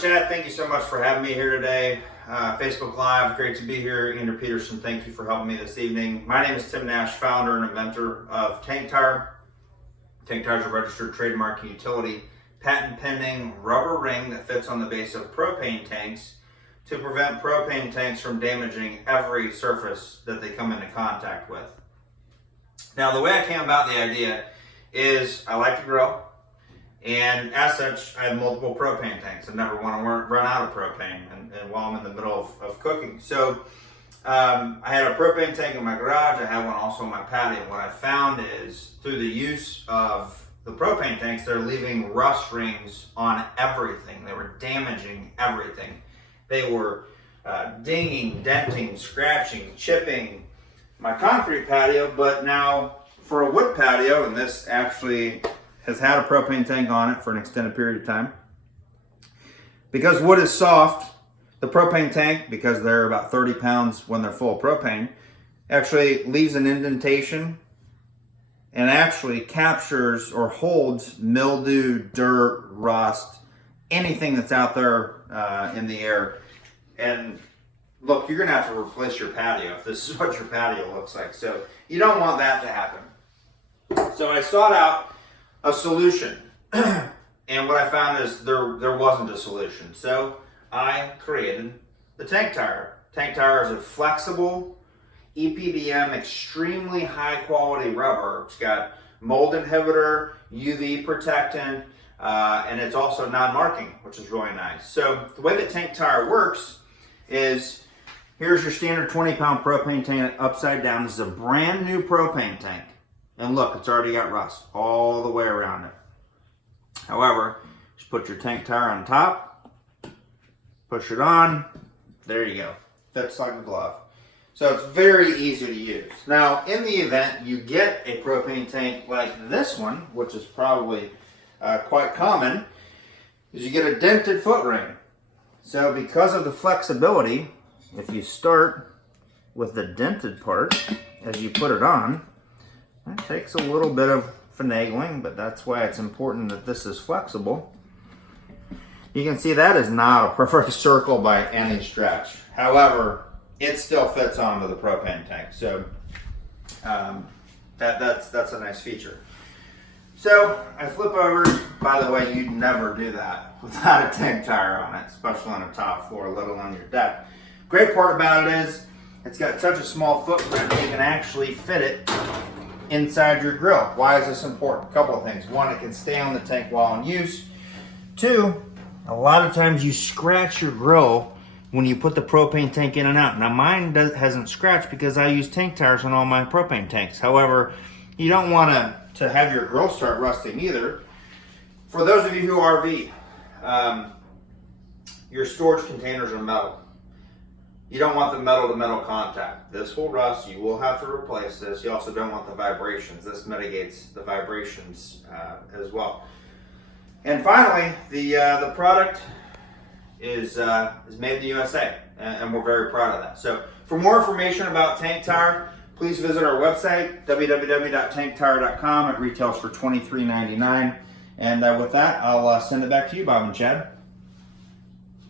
Chad. Thank you so much for having me here today. Facebook Live, great to be here. Andrew Peterson, thank you for helping me this evening. My name is Tim Nash, founder and inventor of Tank Tire. Tank Tire is a registered trademark and utility, patent pending rubber ring that fits on the base of propane tanks to prevent propane tanks from damaging every surface that they come into contact with. Now, the way I came about the idea is I like to grill. And as such, I have multiple propane tanks. I never want to run out of propane and while I'm in the middle of cooking. So I had a propane tank in my garage. I had one also on my patio. What I found is through the use of the propane tanks, they're leaving rust rings on everything. They were damaging everything. They were dinging, denting, scratching, chipping my concrete patio. But now for a wood patio, and this actually has had a propane tank on it for an extended period of time. Because wood is soft, the propane tank, because they're about 30 pounds when they're full of propane, actually leaves an indentation and actually captures or holds mildew, dirt, rust, anything that's out there in the air. And look, you're gonna have to replace your patio if this is what your patio looks like. So you don't want that to happen. So I sought out a solution, and what I found is there wasn't a solution. So I created the Tank Tire. Tank Tire is a flexible EPDM, extremely high quality rubber. It's got mold inhibitor, UV protectant, and it's also non-marking, which is really nice. So the way that Tank Tire works is, here's your standard 20-pound propane tank upside down. This is a brand new propane tank. And look, it's already got rust all the way around it. However, just put your tank tire on top, push it on, there you go. Fits like a glove. So it's very easy to use. Now, in the event you get a propane tank like this one, which is probably quite common, is you get a dented foot ring. So because of the flexibility, if you start with the dented part, as you put it on, it takes a little bit of finagling, but that's why it's important that this is flexible. You can see that is not a perfect circle by any stretch. However, it still fits onto the propane tank. So that's a nice feature. So I flip over. By the way, you'd never do that without a tank tire on it, especially on a top floor, let alone your deck. Great part about it is it's got such a small footprint that you can actually fit it inside your grill. Why is this important? A couple of things. One, it can stay on the tank while in use. Two, a lot of times you scratch your grill when you put the propane tank in and out. Now mine hasn't scratched because I use tank tires on all my propane tanks. However, you don't want to have your grill start rusting either. For those of you who RV, your storage containers are metal. You don't want the metal-to-metal contact. This will rust. You will have to replace this. You also don't want the vibrations. This mitigates the vibrations as well. And finally, the product is made in the USA, and we're very proud of that. So for more information about Tank Tire, please visit our website, www.tanktire.com. It retails for $23.99. And with that, I'll send it back to you, Bob and Chad.